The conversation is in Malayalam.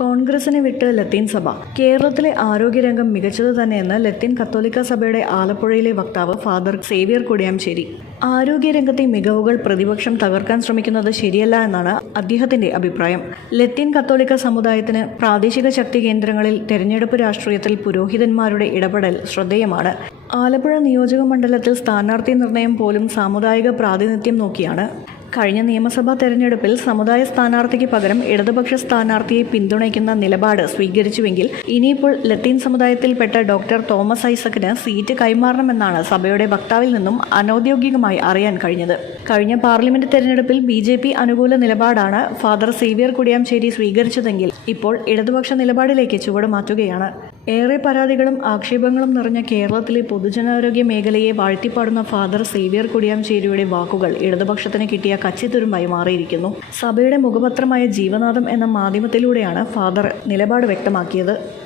കോൺഗ്രസിനെ വിട്ട് ലത്തീൻ സഭ. കേരളത്തിലെ ആരോഗ്യരംഗം മികച്ചത് തന്നെയെന്ന് ലത്തീൻ കത്തോലിക്ക സഭയുടെ ആലപ്പുഴയിലെ വക്താവ് ഫാദർ സേവിയർ കൊടിയാംശേരി. ആരോഗ്യരംഗത്തെ മികവുകൾ പ്രതിപക്ഷം തകർക്കാൻ ശ്രമിക്കുന്നത് ശരിയല്ല എന്നാണ് അദ്ദേഹത്തിന്റെ അഭിപ്രായം. ലത്തീൻ കത്തോലിക്ക സമുദായത്തിന് പ്രാദേശിക ശക്തി കേന്ദ്രങ്ങളിൽ തെരഞ്ഞെടുപ്പ് രാഷ്ട്രീയത്തിൽ പുരോഹിതന്മാരുടെ ഇടപെടൽ ശ്രദ്ധേയമാണ്. ആലപ്പുഴ നിയോജക മണ്ഡലത്തിൽ സ്ഥാനാർത്ഥി നിർണയം പോലും സാമുദായിക പ്രാതിനിധ്യം നോക്കിയാണ്. കഴിഞ്ഞ നിയമസഭാ തെരഞ്ഞെടുപ്പിൽ സമുദായ സ്ഥാനാർത്ഥിക്ക് പകരം ഇടതുപക്ഷ സ്ഥാനാർത്ഥിയെ പിന്തുണയ്ക്കുന്ന നിലപാട് സ്വീകരിച്ചുവെങ്കിൽ ഇനിയിപ്പോൾ ലത്തീൻ സമുദായത്തിൽപ്പെട്ട ഡോക്ടർ തോമസ് ഐസക്കിന് സീറ്റ് കൈമാറണമെന്നാണ് സഭയുടെ വക്താവിൽ നിന്നും അനൌദ്യോഗികമായി അറിയാൻ കഴിഞ്ഞത്. കഴിഞ്ഞ പാർലമെന്റ് തെരഞ്ഞെടുപ്പിൽ ബി ജെ പി അനുകൂല നിലപാടാണ് ഫാദർ സേവിയർ കുടിയാംശേരി സ്വീകരിച്ചതെങ്കിൽ ഇപ്പോൾ ഇടതുപക്ഷ നിലപാടിലേക്ക് ചുവടുമാറ്റുകയാണ് ഏറെ പരാതികളും ആക്ഷേപങ്ങളും നിറഞ്ഞ കേരളത്തിലെ പൊതുജനാരോഗ്യ മേഖലയെ വാഴ്ത്തിപ്പാടുന്ന ഫാദർ സേവിയർ കുടിയാംചേരിയുടെ വാക്കുകൾ ഇടതുപക്ഷത്തിന് കിട്ടിയ കച്ചിത്തുരുമായി മാറിയിരിക്കുന്നു. സഭയുടെ മുഖപത്രമായ ജീവനാഥം എന്ന മാധ്യമത്തിലൂടെയാണ് ഫാദർ നിലപാട് വ്യക്തമാക്കിയത്.